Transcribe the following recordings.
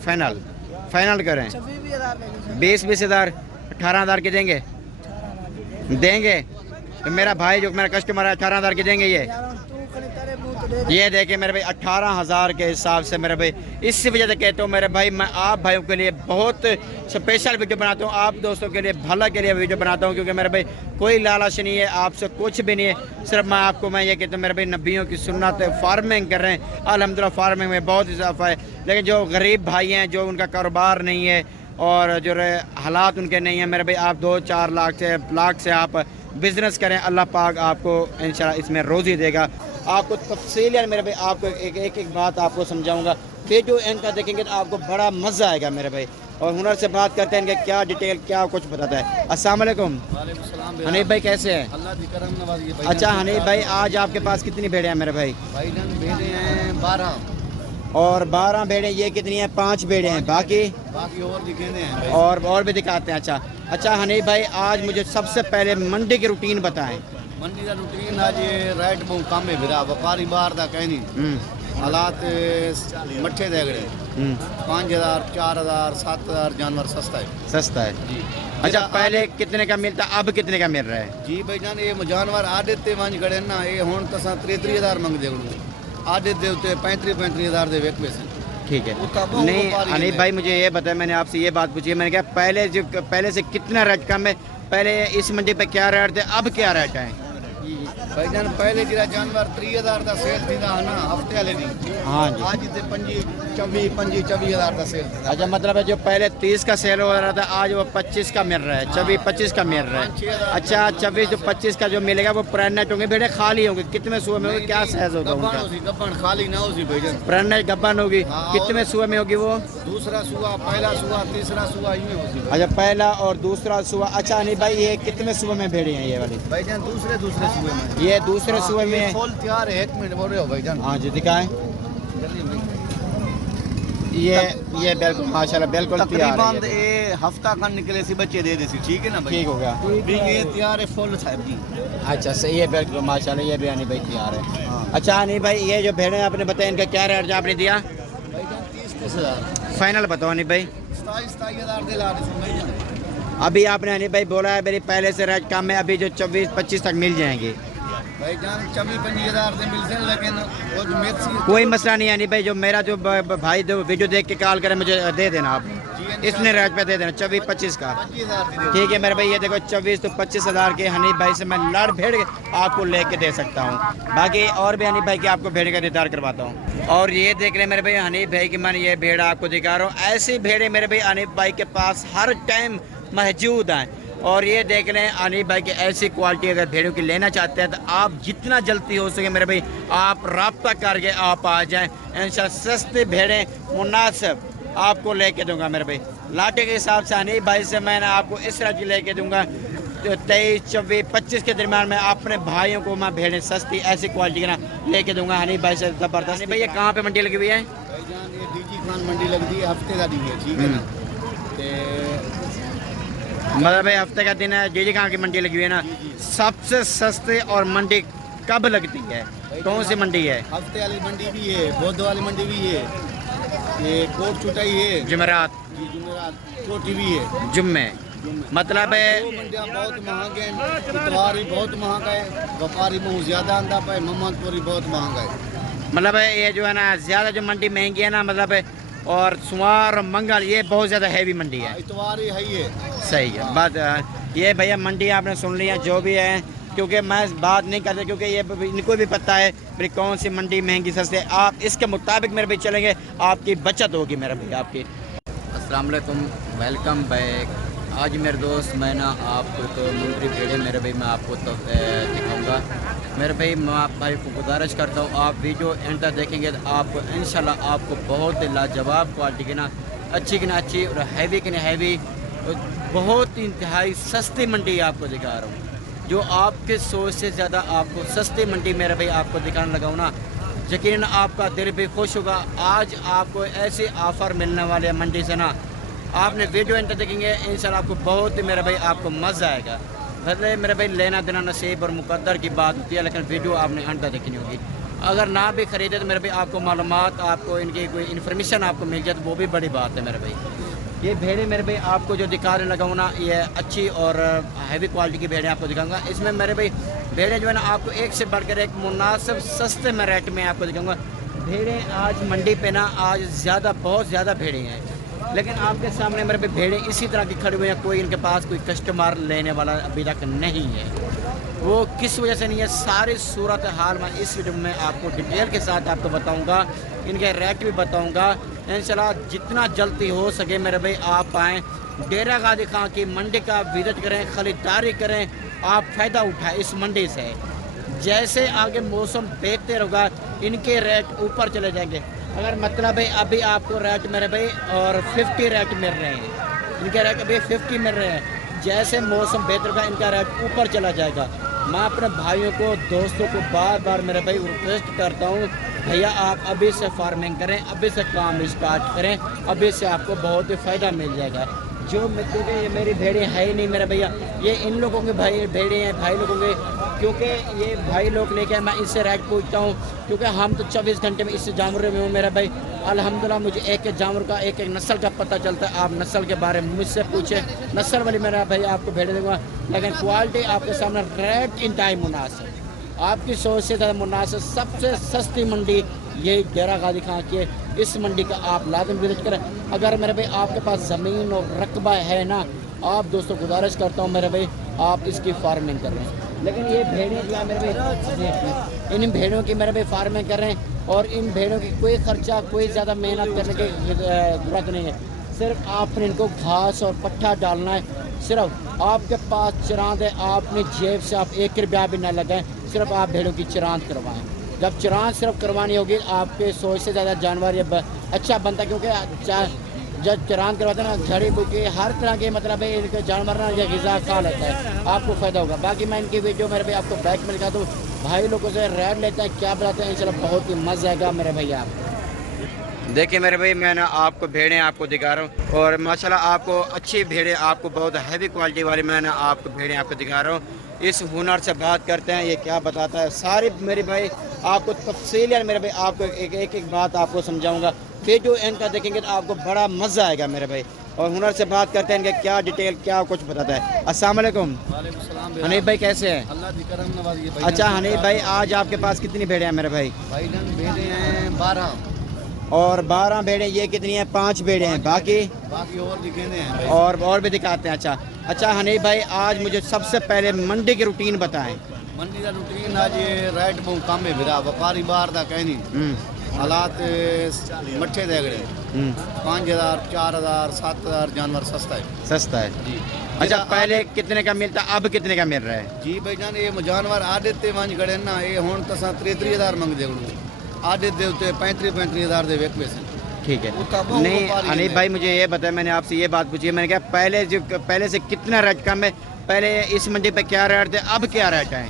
Final final करें 20,000 18,000 के देंगे देंगे तो मेरा भाई जो मेरा कस्टमर है 18,000 के देंगे ये देखिए मेरे भाई 18,000 के हिसाब से मेरे भाई। इसी वजह से कहता हूँ मेरे भाई मैं आप भाइयों के लिए बहुत स्पेशल वीडियो बनाता हूँ, आप दोस्तों के लिए भला के लिए वीडियो बनाता हूँ, क्योंकि मेरे भाई कोई लालच नहीं है, आपसे कुछ भी नहीं है। सिर्फ मैं आपको मैं ये कहता हूँ मेरे भाई नबियों की सुन्नत फार्मिंग कर रहे हैं, अल्हम्दुलिल्लाह फार्मिंग में बहुत इजाफा है। लेकिन जो गरीब भाई हैं, जो उनका कारोबार नहीं है और जो हालात उनके नहीं है मेरे भाई, आप 2-4 लाख से आप बिज़नेस करें, अल्लाह पाक आपको इंशाल्लाह इसमें रोज़ी देगा। आपको तफसीलियत मेरे भाई आपको एक बात आपको समझाऊंगा, वीडियो एंड का देखेंगे तो आपको बड़ा मज़ा आएगा मेरे भाई। और हुनर से बात करते हैं इनके क्या डिटेल क्या कुछ बताता है। अस्सलाम वालेकुम हनीफ भाई, कैसे हैं? अल्लाह की करम नवाज़ी भाई। अच्छा हनीफ भाई, आज आपके पास कितनी भेड़ें हैं मेरे भाई? भाईजान भेड़े हैं 12 और 12 भेड़ें, ये कितनी हैं? 5 भेड़ें हैं, बाकी और दिखाने हैं और भी दिखाते हैं। अच्छा हनीफ भाई, आज मुझे सबसे पहले मंडी की रूटीन बताएं। मंडी का रूटीन आज राइट बहुत कम है फिरा व्यापारी बाहर का कहीं नहीं हालात मट्ठे देगड़े 5,000 4,000 7,000 जानवर सस्ता है जी। अच्छा पहले कितने का मिलता, अब कितने का मिल रहा है? जी भाईजान ये जानवर आधे ते वंज गड़े ना ये हुण तसा 33,000 मंग दे आधे दे उते 35,000 दे वेक पैसे। ठीक है नहीं हनीफ भाई, मुझे ये बताया, मैंने आपसे ये बात पूछी है, मैंने कहा पहले से कितना रेट कम है? पहले इस मंडी पे क्या रेट थे, अब क्या रेट है? भाईजान पहले जरा जानवर 30,000 का सेल थी ना हफ्ते वाले दिन, हाँ जी, आज 25,000 का सेल थी। अच्छा मतलब है जो पहले 30 का सेल हो रहा था आज वो 25 का मिल रहा है, 24-25 का मिल रहा है। अच्छा 24-25 का जो मिलेगा वो प्रेगनेंट होंगे, भेड़े खाली होंगे, कितने सुबह में होगी, क्या साइज होगा उनका? गब्बन खाली ना होगी भाईजान, प्रेगनेंट गब्बन होगी, कितने सुबह में होगी वो? दूसरा सुबह, पहला सुबह, तीसरा सुबह ये होगी। अच्छा पहला और दूसरा सुबह। अच्छा नहीं भाई, ये कितने सुबह में भेड़े हैं ये वाली? भाईजान दूसरे सुबह में, ये दूसरे सुबह में फुल तैयार है। 1 मिनट बोल रहे हो भाईजान? हाँ जी दिखाएं। ये बिल्कुल माशाल्लाह बिल्कुल तैयार है। तकरीबन ये हफ्ता खंड निकले सी बच्चे दे दी ठीक है ना भाई? ठीक हो गया, ये तैयार है फुल साहब जी। अच्छा सही है बिल्कुल माशाल्लाह, ये भी हनी भाई तैयार है। अच्छा हनी भाई, ये जो भेड़ें आपने बताया इनका क्या रेट आपने दिया? भाईजान 30,000 फाइनल बताओ हनी भाई। 27,000 दे ला रहे। अभी आपने हनी भाई बोला है मेरी पहले से रेट कम है, अभी जो 24-25 तक मिल जाएंगे भाईजान 24-25,000 से मिलते हैं, लेकिन वो जो मेरे कोई मसला नहीं है हनी भाई। जो मेरा जो भाई जो वीडियो देख के कॉल करे मुझे दे देना आप, इसने रेट पे दे देना 24-25 का। 25,000 ठीक है मेरे भाई, ये देखो 24 तो 25,000 के हनीफ भाई से मैं लड़ भेड़ आपको लेके दे सकता हूँ। बाकी और भी हनीफ भाई की आपको भेड़ का निर्धार करवाता हूँ। और ये देख रहे मेरे भाई हनीफ भाई की मैंने ये भेड़ आपको दिखा रहा हूँ। ऐसी भेड़ें मेरे भाई हनीफ भाई के पास हर टाइम मौजूद हैं। और ये देख लें हनीफ भाई की ऐसी क्वालिटी अगर भेड़ों की लेना चाहते हैं तो आप जितना जल्दी हो सके मेरे भाई आप रब्ता करके आप आ जाएँ। इंशाल्लाह सस्ती भेड़ें मुनासिब आपको लेके दूंगा मेरे भाई। लाटे के हिसाब से हनीफ भाई से मैंने आपको इस तरह की लेके दूंगा 23, 24, 25 के दरमियान में अपने भाइयों को मैं भेड़ें सस्ती ऐसी क्वालिटी की ना लेके दूंगा हनीफ भाई से ज़बरदस्त। भाई ये कहाँ पे मंडी लगी हुई है? भाईजान ये डीजी खान मंडी लगती है, हफ्ते का दिन है ठीक है ना? मतलब भाई हफ्ते का दिन है, जी कहाँ की मंडी लगी हुई है ना? सबसे सस्ते और मंडी कब लगती है, कौन सी मंडी है? हफ्ते वाली मंडी भी है, बुध वाली मंडी भी है, ये कोट चुटाई है, जुमेरात कोटी भी है, जुम्मे। मतलब है मंडियाँ बहुत महंगे हैं, इतवार भी बहुत महंगा है, व्यापारी बहुत ज़्यादा आंदा पाए, मोहम्मदपुरी बहुत महंगा है। मतलब है ये जो है ना ज़्यादा जो मंडी महंगी है ना, मतलब है और सोमवार और मंगल ये बहुत ज़्यादा हैवी मंडी है। इतवार ही है सही है बात। ये भैया मंडी आपने सुन लिया जो भी है, क्योंकि मैं बात नहीं करता क्योंकि ये इनको भी पता है भाई कौन सी मंडी महंगी सस्ती है। आप इसके मुताबिक मेरे भाई चलेंगे, आपकी बचत होगी मेरे भाई आपकी। अस्सलाम वालेकुम, वेलकम बैक। आज मेरे दोस्त मैं ना आपको तो मुंद्री भेड़े मेरे भाई मैं आपको तो दिखाऊंगा मेरे भाई। मैं आप भाई को गुजारिश करता हूँ आप वीडियो एंड तक देखेंगे तो आपको इंशाल्लाह आपको बहुत लाजवाब क्वालिटी की ना अच्छी और हैवी की ना हैवी बहुत इंतहाई सस्ती मंडी आपको दिखा रहा हूँ। जो आपके सोच से ज़्यादा आपको सस्ती मंडी मेरे भाई आपको दिखाने लगा हूँ ना, यकीनन आपका दिल भी खुश होगा। आज आपको ऐसे ऑफ़र मिलने वाले हैं मंडी से ना, आपने वीडियो एंड देखेंगे इंशाल्लाह आपको बहुत मेरा भाई आपको मज़ा आएगा। भले मेरे भाई लेना देना नसीब और मुकद्दर की बात होती है, लेकिन वीडियो आपने अंत देखनी होगी। अगर ना भी ख़रीदे तो मेरे भाई आपको मालूमात, आपको इनकी कोई इन्फॉर्मेशन आपको मिल जाए तो वो भी बड़ी बात है मेरे भाई। ये भेड़ें मेरे भाई आपको जो दिखाने लगा हूँ ना, ये अच्छी और हैवी क्वालिटी की भेड़ें आपको दिखाऊंगा। इसमें मेरे भाई भेड़ें जो है ना आपको एक से बढ़कर एक मुनासिब सस्ते में रेट में आपको दिखाऊंगा। भेड़ें आज मंडी पे ना आज ज़्यादा, बहुत ज़्यादा भेड़ें हैं, लेकिन आपके सामने मेरे भाई भेड़ें इसी तरह की खड़ी हुई हैं। कोई इनके पास कोई कस्टमर लेने वाला अभी तक नहीं है। वो किस वजह से नहीं है, सारी सूरत हाल मैं इस वीडियो में आपको डिटेल के साथ आपको बताऊंगा, इनके रेट भी बताऊंगा। इंशाल्लाह जितना जल्दी हो सके मेरे भाई आप आएँ, डेरा गाजी खां की मंडी का विजिट करें, खरीदारी करें, आप फ़ायदा उठाएं इस मंडी से। जैसे आगे मौसम देखते रहोगा इनके रेट ऊपर चले जाएंगे। अगर मतलब है अभी आपको रेट मेरे भाई और 50 रेट मिल रहे हैं, इनके रेट अभी 50 मिल रहे हैं। जैसे मौसम बेहतर होगा इनका रेट ऊपर चला जाएगा। मैं अपने भाइयों को, दोस्तों को बार बार मेरे भाई रिक्वेस्ट करता हूँ, भैया आप अभी से फार्मिंग करें, अभी से काम स्टार्ट करें, अभी से आपको बहुत ही फ़ायदा मिल जाएगा। जो क्योंकि ये मेरी भेड़ें है ही नहीं मेरे भैया, ये इन लोगों के भाई भेड़ें हैं, भाई लोगों के, क्योंकि ये भाई लोग लेके मैं इससे रेट पूछता हूँ, क्योंकि हम तो 24 घंटे में इस जानवर में हूँ मेरा भाई। अल्हम्दुलिल्लाह मुझे एक एक जानवर का, एक एक नस्ल का पता चलता है। आप नस्ल के बारे में मुझसे पूछे, नस्ल वाली मेरा भाई आपको भेड़ दूँगा, लेकिन क्वालिटी आपके सामने रेट इन टाइम मुनासिब, आपकी सोच से ज़्यादा मुनासिब, सबसे सस्ती मंडी ये डेरा गाजी खां की है। इस मंडी का आप लाजम विजिट करें। अगर मेरे भाई आपके पास ज़मीन और रकबा है ना, आप दोस्तों गुजारिश करता हूँ मेरे भाई आप इसकी फार्मिंग कर रहे हैं। लेकिन ये भेड़ें जो है मेरे भाई, इन भेड़ों की मेरे भाई फार्मिंग कर रहे हैं, और इन भेड़ों की कोई ख़र्चा, कोई ज़्यादा मेहनत करने की ज़रूरत नहीं है। सिर्फ आपने इनको घास और पट्ठा डालना है। सिर्फ आपके पास चरांद है, आपने जेब से आप 1 रुपया भी ना लगाएं, सिर्फ आप भेड़ों की चरांद करवाएं। जब चरांद सिर्फ करवानी होगी, आपके सोच से ज़्यादा जानवर ये अच्छा बनता है, क्योंकि जब चरांद करवाते हैं ना, जड़ी बूटी हर तरह के मतलब है इनके जानवर ना ये ग़िज़ा खा लेता है, आपको फ़ायदा होगा। बाकी मैं इनकी वीडियो मेरे भाई आपको बैक में दिखा दूँ, भाई लोगों से रेट लेते हैं, क्या बताते हैं, इंशाल्लाह बहुत ही मज़ा आएगा मेरे भैया। देखिए मेरे भाई मैं ना आपको भेड़ें आपको दिखा रहा हूँ, और माशाल्लाह आपको अच्छी भेड़ें, आपको बहुत हैवी क्वालिटी वाली मैं ना आपको भेड़ें आपको दिखा रहा हूँ। इस हुनर से बात करते हैं, ये क्या बताता है सारी मेरे भाई आपको तफसीलियत मेरे भाई आपको एक बात आपको समझाऊंगा। वीडियो एंड का देखेंगे तो आपको बड़ा मज़ा आएगा मेरे भाई। और हुनर से बात करते हैं, इनके क्या डिटेल क्या कुछ बताता है। अस्सलाम वालेकुम। हनीफ भाई कैसे हैं? अल्लाह की करम नवाज़ी है। अच्छा हनीफ भाई आज आपके पास कितनी भेड़ें हैं मेरे भाई? भेड़ें हैं 12। और 12 भेड़ें, ये कितनी हैं? 5 भेड़ें हैं, बाकी और दिखाने हैं और भी दिखाते हैं। अच्छा हनीफ भाई आज मुझे सबसे पहले मंडी की रूटीन बताएं। मंडी का रूटीन आज ये राइट बहु काम है बिरा व्यापारी बाहर का कहनी हालात मट्ठे देगड़े 5000 4000 7000 जानवर सस्ता है जी। अच्छा पहले कितने का मिलता, अब कितने का मिल रहा है? जी भाईजान ये जानवर आधे ते वंज गड़े ना, ये हुण तसा 33,000 मंग दे आधे दे उते 35,000 दे वेक पैसे। ठीक है। नहीं हनीफ भाई मुझे ये बताया, मैंने आपसे ये बात पूछी है, मैंने कहा पहले से कितना रेट कम है? पहले इस मंडी पे क्या रेट थे, अब क्या रेट है?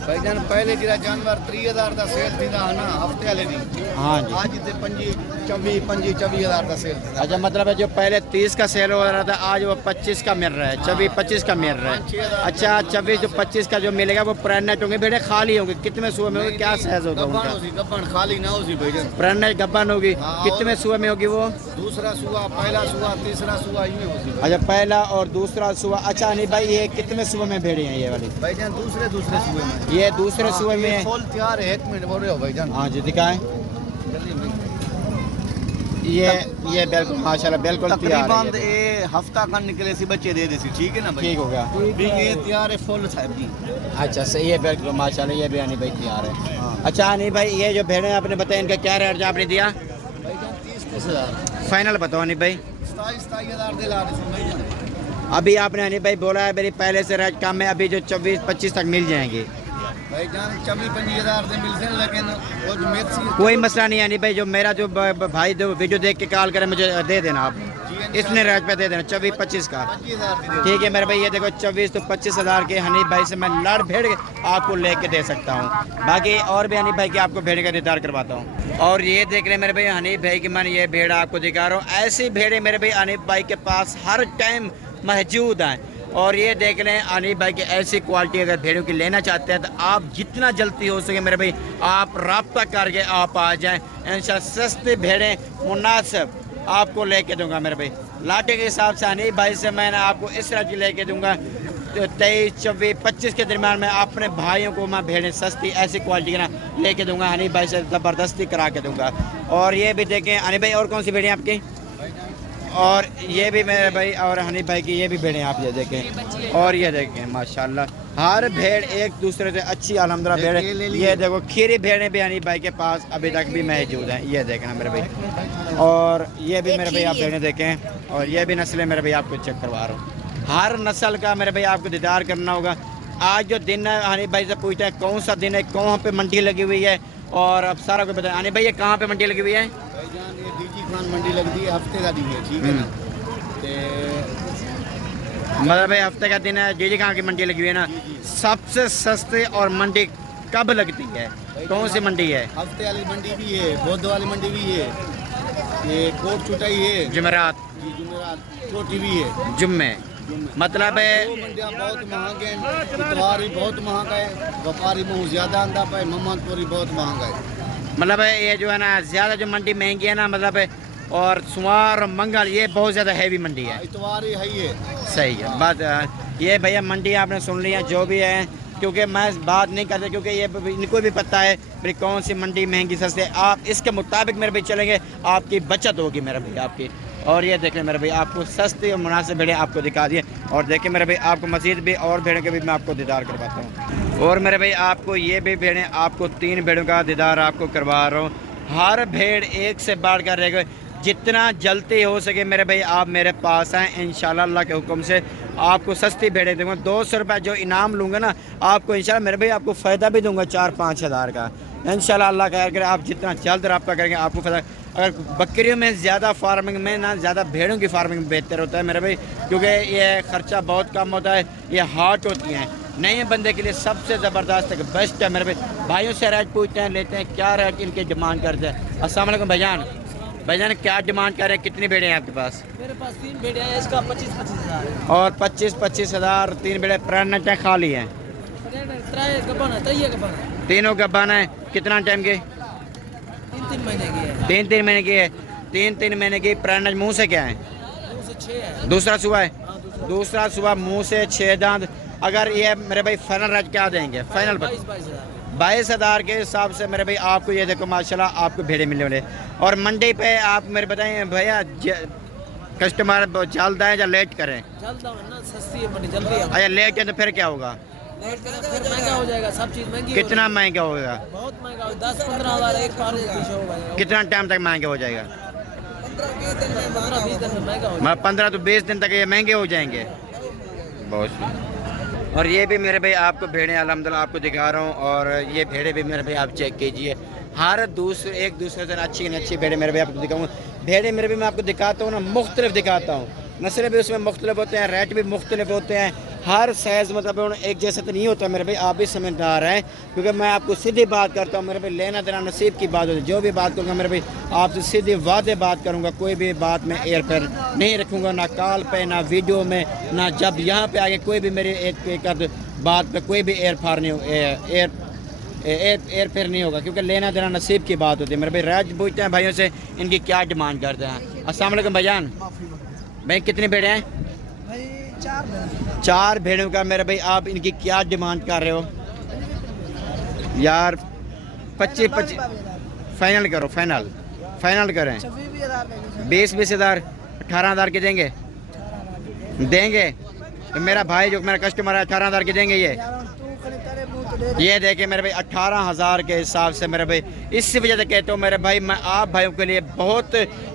भाईजान पहले जरा जानवर 30,000 का सेल थींदा है ना हफ्ते वाले दी। हाँ जी। आज ते 25,000 का सेल थींदा। अच्छा मतलब है जो पहले 30 का सेल हो रहा था आज वो 25 का मिल रहा है, 24-25 का मिल रहा है। अच्छा 24-25 का जो मिलेगा वो प्रेग्नेंट होंगे, भेड़े खाली होंगे, कितने सुबह में होगी, क्या साइज होगा उनका? गब्बन खाली ना होगी भाईजान, प्रेग्नेंट गब्बन होगी। कितने सुबह में होगी वो? दूसरा सुबह, पहला सुबह, तीसरा सुबह ये होगी। अच्छा पहला और दूसरा सुबह। अच्छा नहीं भाई ये कितने सुबह में भेड़े हैं ये वाली? भाईजान दूसरे सुबह में, ये दूसरे सुबह में फुल तैयार है। 1 मिनट बोल रहे हो भाईजान? हाँ जी दिखाएं। ये बिल्कुल माशाल्लाह बिल्कुल तैयार है। तकरीबन ये हफ्ता का निकले सी बच्चे दे देसी, ठीक है ना भाई? ठीक होगा। ये तैयार है फुल साहब जी। अच्छा सही है बिल्कुल माशाल्लाह, ये भी हनीफ भाई तैयार है। अच्छा हनीफ भाई ये जो भेड़ें आपने बताया इनका क्या रेट आपने दिया? भाईजान 30,000 फाइनल बताओ हनीफ भाई। 27,000 दे ला रहे। अभी आपने हनीफ भाई बोला है मेरी पहले से रेट कम है, अभी जो 24-25 तक मिल जाएंगे भाईजान। 24-25,000 से मिलते हैं, लेकिन वो जो मेथी कोई मसला नहीं है हनीफ भाई। जो मेरा जो भाई जो वीडियो देख के कॉल करे मुझे दे देना आप, इसने रेट पे दे देना 24-25 का। 25,000 ठीक है मेरे भाई। ये देखो 24 तो 25,000 के हनीफ भाई से मैं लड़ भेड़ आपको लेके दे सकता हूँ। बाकी और भी हनीफ भाई की आपको भेड़ का दीदार करवाता हूँ। और ये देख रहे मेरे भाई हनीफ भाई की मैंने ये भेड़ आपको दिखा रहा हूँ। ऐसी भेड़ें मेरे भाई हनीफ भाई के पास हर टाइम मौजूद हैं। और ये देख लें अनिल भाई की ऐसी क्वालिटी अगर भेड़ों की लेना चाहते हैं तो आप जितना जल्दी हो सके मेरे भाई आप रब्ता करके आप आ जाएं। इंशाल्लाह सस्ती भेड़ें मुनासिब आपको लेके दूंगा मेरे भाई। लाटे के हिसाब से अनिल भाई से मैंने आपको इस तरह की लेके दूंगा तो 23, 24, 25 के दरमियान में अपने भाइयों को मैं भेड़ें सस्ती ऐसी क्वालिटी के ना लेके दूंगा। अनिल भाई से ज़बरदस्ती करा के दूंगा। और ये भी देखें अनिल भाई और कौन सी भेड़ें आपकी, और ये भी मेरे भाई और हनी भाई की ये भी भेड़ें आप ये देखें। और ये देखें माशाल्लाह हर भेड़ एक दूसरे से अच्छी अल्हम्दुलिल्लाह भेड़। ये देखो खीरी भेड़ें भी हनी भाई के पास अभी तक भी मौजूद हैं। ये देखना मेरे भाई, और ये भी मेरे भाई आप भेड़ें देखें। और ये भी नस्लें मेरे भाई आपको चेक करवा रहा हूँ। हर नस्ल का मेरे भाई आपको दीदार करना होगा। आज जो दिन है हनी भाई से पूछते हैं कौन सा दिन है, कहाँ पे मंडी लगी हुई है, और अब सारा कुछ बताएं। हनी भाई ये कहाँ पे मंडी लगी हुई है? भाईजान ये डीजी खान मंडी लगती है, हफ्ते का दिन है, ठीक है ना। मतलब भाई हफ्ते का दिन है, डीजी खान की मंडी लगी हुई है ना। सबसे सस्ते और मंडी कब लगती है, कौन सी मंडी है? हफ्ते वाली मंडी भी है, बौद्ध वाली मंडी भी है, ये कोट चुटाई है, जुमेरात, जी जुमेरात, छोटी भी है, जुम्मे। मतलब है दो मंडियाँ बहुत महंगे हैं, इतवार ही बहुत महंगा है, व्यापारी मुँह ज़्यादा आंदा पाए, मोहम्मदपुरी बहुत महंगा है। मतलब है ये जो है ना ज़्यादा जो मंडी महंगी है ना, मतलब है, और सोमवार और मंगल ये बहुत ज़्यादा हैवी मंडी है। इतवार ही है। सही है बात। ये भैया मंडी आपने सुन लिया जो भी है, क्योंकि मैं बात नहीं करता क्योंकि ये इनको भी पता है भाई कौन सी मंडी महंगी सस्ती है। आप इसके मुताबिक मेरे भाई चलेंगे, आपकी बचत होगी मेरे भाई आपकी। और ये देखें मेरे भाई आपको सस्ती और मुनासिब भेड़ें आपको दिखा दिए। और देखें मेरे भाई आपको मज़ीद भी और भेड़ों के भी मैं आपको दीदार करवाता हूँ। और मेरे भाई आपको ये भी भेड़ें, आपको 3 भेड़ों का दीदार आपको करवा रहा हूँ। हर भेड़ एक से बढ़ कर रहेगा। जितना जल्दी हो सके मेरे भाई आप मेरे पास आएँ, इंशाल्लाह अल्लाह के हुक्म से आपको सस्ती भेड़ें दूँगा। 200 रुपये जो इनाम लूँगा ना आपको इंशाल्लाह मेरे भाई आपको फ़ायदा भी दूँगा 4-5 हज़ार का इंशाल्लाह। अल्लाह का अगर आप जितना जल्द रब्ता करेंगे आपको फ़ायदा। अगर बकरियों में ज़्यादा फार्मिंग में ना ज़्यादा भेड़ों की फार्मिंग बेहतर होता है मेरे भाई, क्योंकि ये ख़र्चा बहुत कम होता है, ये हार्ट होती हैं। नए बंदे के लिए सबसे ज़बरदस्त है, बेस्ट है मेरे भाई। भाइयों से रेट पूछते हैं, लेते हैं क्या रेट इनके डिमांड करते हैं। अस्सलाम वालेकुम भाईजान, भाईजान क्या डिमांड कर रहे हैं, कितनी भेड़ें हैं आपके पास? मेरे पास 3 भेड़ियाँ हैं, इसका 25-25 हज़ार और 25-25 हज़ार 3 भेड़ें प्रेगनेंट हैं, खाली हैं? तीनों गब्बान है। कितना टाइम के? 3-3 महीने की है। 3-3 महीने की है। 3-3 महीने की प्रेगनेंट। मुँह से क्या है? मुँह से 6 है। दूसरा सुबह है? हाँ, दूसरा सुबह मुँह से 6 दांत। अगर ये मेरे भाई फाइनल रेट क्या देंगे? फाइनल 22 हज़ार के हिसाब से मेरे भाई आपको ये देखो माशाल्लाह आपको भेड़े मिलने वाले। और मंडी पे आप मेरे बताएं भैया कस्टमर जल्द आए या लेट करें? जल्द ना, सस्ती है मंडी, जल्दी है। अच्छा लेट है तो फिर क्या होगा? लेट करें तो फिर महंगा हो जाएगा, सब चीज़ महंगी। कितना महंगा होगा? बहुत महंगा हो, 10-15 हज़ार एक पार पीछे होगा। कितना टाइम तक महंगा हो जाएगा? 15-20 दिन में महंगा हो। 15 तो 20 दिन तक ये महंगे हो जाएंगे। बहुत। और ये भी मेरे भाई आपको भेड़ें अल्हम्दुलिल्लाह आपको दिखा रहा हूँ। और ये भेड़ें भी मेरे भाई आप चेक कीजिए, हर एक दूसरे से अच्छी भेड़ें मेरे भाई आपको दिखाऊँगा। भेड़ें मेरे भी मैं आपको दिखाता हूँ ना, मुख्तलिफ दिखाता हूँ, नस्लें भी उसमें मुख्तलिफ होते हैं, रेट भी मुख्तलिफ होते हैं, हर साइज़ मतलब एक जैसा तो नहीं होता मेरे भाई। आप भी समझदार हैं क्योंकि मैं आपको सीधी बात करता हूँ मेरे भाई। लेना देना नसीब की बात होती है। जो भी बात करूँगा मेरे भाई आपसे सीधी वादे बात करूँगा, कोई भी बात में एयर पर नहीं रखूँगा, ना कॉल पे ना वीडियो में, ना जब यहाँ पे आगे कोई भी मेरे एक बात पे कोई भी एयर फार नहीं एयर फेयर नहीं होगा, क्योंकि लेना देना नसीब की बात होती है मेरे भाई। राज पूछते हैं भाइयों से इनकी क्या डिमांड करते हैं। अस्सलाम वालेकुम भाईजान, भाई कितनी भेड़ें हैं? भाई 4 4 भेड़ों का मेरे भाई आप इनकी क्या डिमांड कर रहे हो यार? 25 फाइनल करो, फाइनल करें। 20 हज़ार 18 हज़ार के देंगे? तो मेरा भाई जो मेरा कस्टमर है 18 हज़ार के देंगे। ये देखिए मेरे भाई 18 हज़ार के हिसाब से मेरे भाई। इसी वजह से कहता हूँ मेरे भाई मैं आप भाइयों के लिए बहुत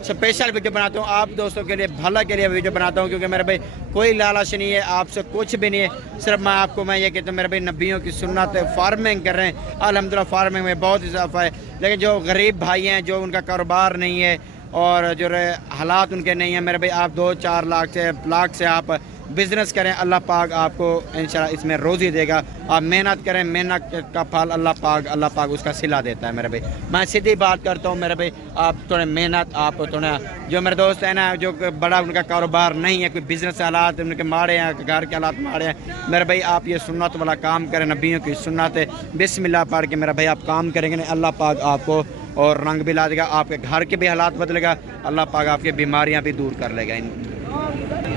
स्पेशल वीडियो बनाता हूँ, आप दोस्तों के लिए भला के लिए वीडियो बनाता हूँ, क्योंकि मेरे भाई कोई लालच नहीं है, आपसे कुछ भी नहीं है। सिर्फ मैं ये कहता हूँ मेरे भाई नबियों की सुन्नत फार्मिंग कर रहे हैं, अल्हम्दुलिल्लाह फार्मिंग में बहुत इजाफा है। लेकिन जो गरीब भाई हैं, जो उनका कारोबार नहीं है, और जो है हालात उनके नहीं हैं मेरे भाई, आप 2-4 लाख से आप बिज़नेस करें, अल्लाह पाक आपको इंशाल्लाह इसमें रोज़ी देगा। आप मेहनत करें, मेहनत का फल अल्लाह पाक उसका सिला देता है मेरे भाई। मैं सीधी बात करता हूँ मेरे भाई, आप थोड़े मेहनत, आप थोड़ा जो मेरे दोस्त हैं ना, जो बड़ा उनका कारोबार नहीं है, कोई बिज़नेस हालात उनके माड़े हैं, घर के हालात माड़े हैं मेरे भाई, आप ये सुन्नत वाला काम करें, नबियों की सुन्नत है, बिस्मिल्लाह पढ़ के मेरा भाई आप काम करेंगे ना, अल्लाह पाक आपको और रंग भी ला देगा, आपके घर के भी हालात बदलेगा, अल्लाह पाक आपकी बीमारियाँ भी दूर कर लेगा।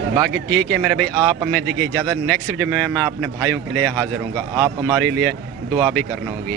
बाकी ठीक है मेरे भाई, आप हमें देखिए इजाज़त, नेक्स्ट जो मैं अपने भाइयों के लिए हाज़िर हूँगा, आप हमारे लिए दुआ भी करना होगी।